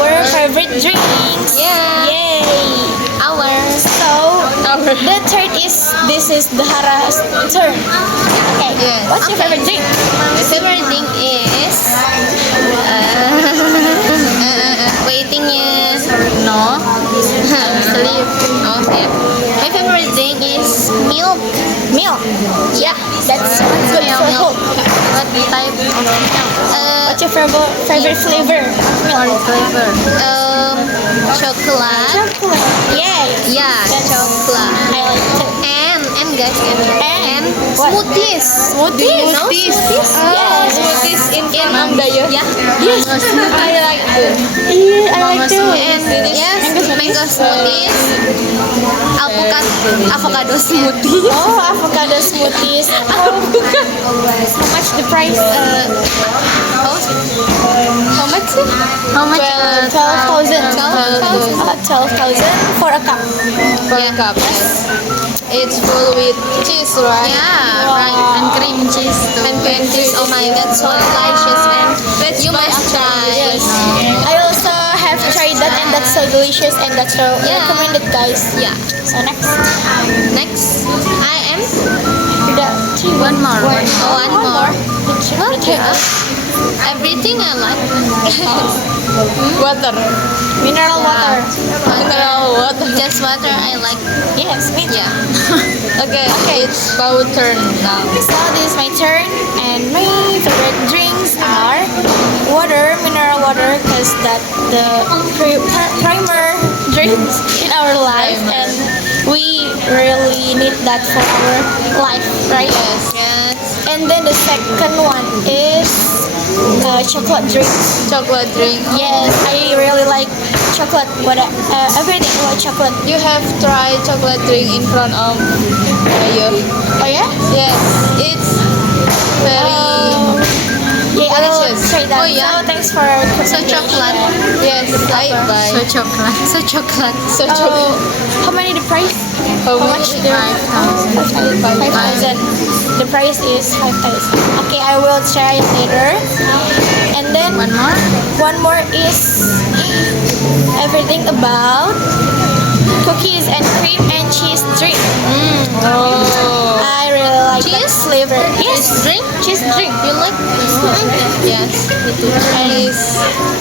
our favorite drinks. Yeah. Yay! So the third is this is the Hara's turn. Okay. Yes. What's your favorite drink? My favorite thing is waitingnya no sleep. Oh sleep. My favorite thing is milk. Milk. Yeah, That's good milk. for hope. What type of milk? What's your favorite flavor? Milk. Flavor. Chocolate. Chocolate. Yay! Yeah, chocolate. I like it. And guys, and what? smoothies. Smoothies. Smoothies. Yes. Smoothies in Amdaya. Yeah. Yes. I like it. Yeah, I like too. And yes, mango smoothies. Avocado smoothie. Oh, avocado smoothies. How much the price? How much? How much? 12,000. 12,000 for a cup. Per cup. It's full with cheese, right? Yeah, right. And cream cheese too. And cream cheese. Oh my god, so delicious. And you must try. Yes. I also have tried that and that's so delicious and that's so recommended, guys. Yeah. So next. Next, I am One more. one more. Okay. Everything I like. Water. Mineral water. Mineral water. Just water I like. Yes, me too. Yeah. Okay. It's our turn now. So this is my turn and my favorite drinks are water, mineral water, because that's the primer drinks in our life and we really need that for our life, right? Yes. And then the second one is chocolate drink. Chocolate drink. Yes, I really like chocolate. Everything about chocolate. You have tried chocolate drink in front of you. Oh yeah? Yes. It's very Yeah, I will delicious. try that. Oh yeah. So thanks for So chocolate. Yes. I buy. So chocolate. So chocolate. So chocolate. How many the price? How much the 5,000. 5,000. The price is 5,000. Okay, I will try it later. And then One more. one more is everything about cookies and cream and cheese drink. Oh. I really like that Cheese? flavor. Yes, Cheese drink? cheese drink. You like? Yes. Me too. And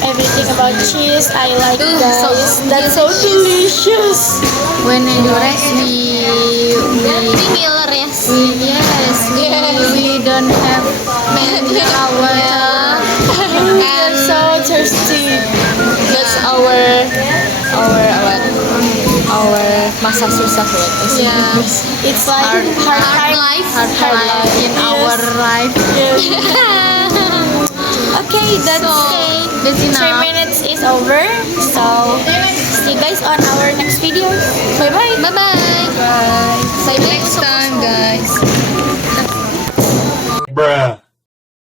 everything about cheese, I like Ooh, guys. so That's so delicious. When in the rest Miller, yes. we don't have many hours. We are so thirsty. That's our masa susah loh. Yeah, it's like hard time. life. Hard life in our life. Okay, that's That's 3 enough. minutes is over. So see you guys on our next video. Bye bye. Bye bye. See you next time, guys. Bruh.